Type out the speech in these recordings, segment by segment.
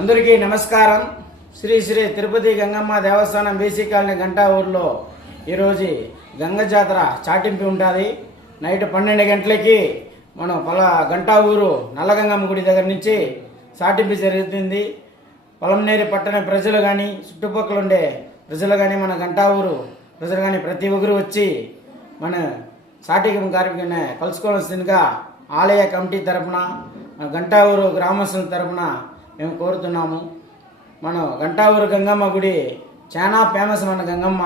అందరికీ నమస్కారం. శ్రీ శ్రీ తిరుపతి గంగమ్మ దేవస్థానం BC colony Ganta ఊర్లో ఈరోజు గంగ జాతర చాటింపు ఉంటుంది. నైట్ 12 గంటలకి మనం గంటా ఊరు నల్లగంగమ్మ గుడి దగ్గర నుంచి చాటింపు జరుగుతుంది. పొలంనేరి పట్టణ ప్రజలు కానీ చుట్టుపక్కల ఉండే ప్రజలు కానీ మన గంటా ఊరు ప్రజలు కానీ ప్రతి ఒక్కరు వచ్చి మన చాటింపు కార్యక్రమం కలుసుకోవాల్సిందిగా ఆలయ కమిటీ తరపున గంటా ఊరు గ్రామస్తుల తరపున మేము కోరుతున్నాము. మనం గంటా ఊరు గంగమ్మ గుడి చాలా ఫేమస్. మన గంగమ్మ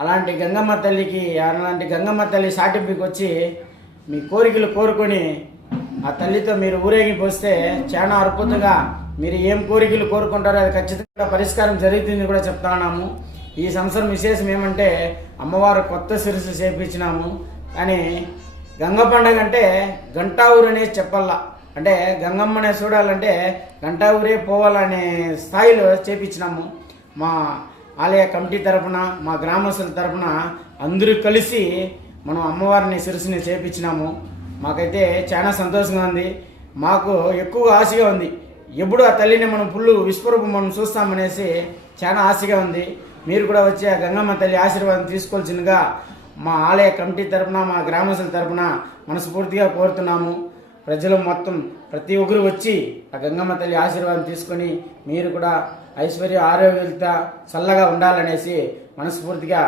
అలాంటి గంగమ్మ తల్లి సాటింపుకి వచ్చి మీ కోరికలు కోరుకొని ఆ తల్లితో మీరు ఊరేగింపు వస్తే చాలా అద్భుతంగా మీరు ఏం కోరికలు కోరుకుంటారో అది ఖచ్చితంగా పరిష్కారం జరుగుతుంది కూడా చెప్తున్నాము. ఈ సంవత్సరం విశేషం ఏమంటే అమ్మవారు కొత్త శిరస్సు చేపించినాము. కానీ గంగ పండుగ అంటే గంటా ఊరు అనేది చెప్పాలా, అంటే గంగమ్మనే చూడాలంటే గంటా ఊరే పోవాలనే స్థాయిలో చేపించినాము. మా ఆలయ కమిటీ తరపున మా గ్రామస్తుల తరపున అందరూ కలిసి మనం అమ్మవారిని శిరస్సుని చేపించినాము. మాకైతే చాలా సంతోషంగా ఉంది. మాకు ఎక్కువగా ఆశగా ఉంది. ఎప్పుడు ఆ తల్లిని మనం పుల్లు విశ్వరూపం మనం చూస్తామనేసి చాలా ఆశగా ఉంది. మీరు కూడా వచ్చి ఆ గంగమ్మ తల్లి ఆశీర్వాదం తీసుకోవాల్సిందిగా మా ఆలయ కమిటీ తరపున మా గ్రామస్తుల తరపున మనస్ఫూర్తిగా కోరుతున్నాము. ప్రజలు మొత్తం ప్రతి ఒక్కరు వచ్చి ఆ గంగమ్మ తల్లి ఆశీర్వాదం తీసుకొని మీరు కూడా ఐశ్వర్య ఆరోగ్యత చల్లగా ఉండాలనేసి మనస్ఫూర్తిగా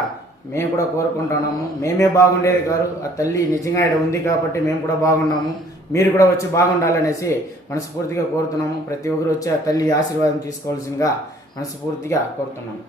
మేము కూడా కోరుకుంటున్నాము. మేమే బాగుండేది కాదు, ఆ తల్లి నిజంగా ఇక్కడ ఉంది కాబట్టి మేము కూడా బాగున్నాము. మీరు కూడా వచ్చి బాగుండాలనేసి మనస్ఫూర్తిగా కోరుతున్నాము. ప్రతి ఒక్కరు వచ్చి ఆ తల్లి ఆశీర్వాదం తీసుకోవాల్సిందిగా మనస్ఫూర్తిగా కోరుతున్నాము.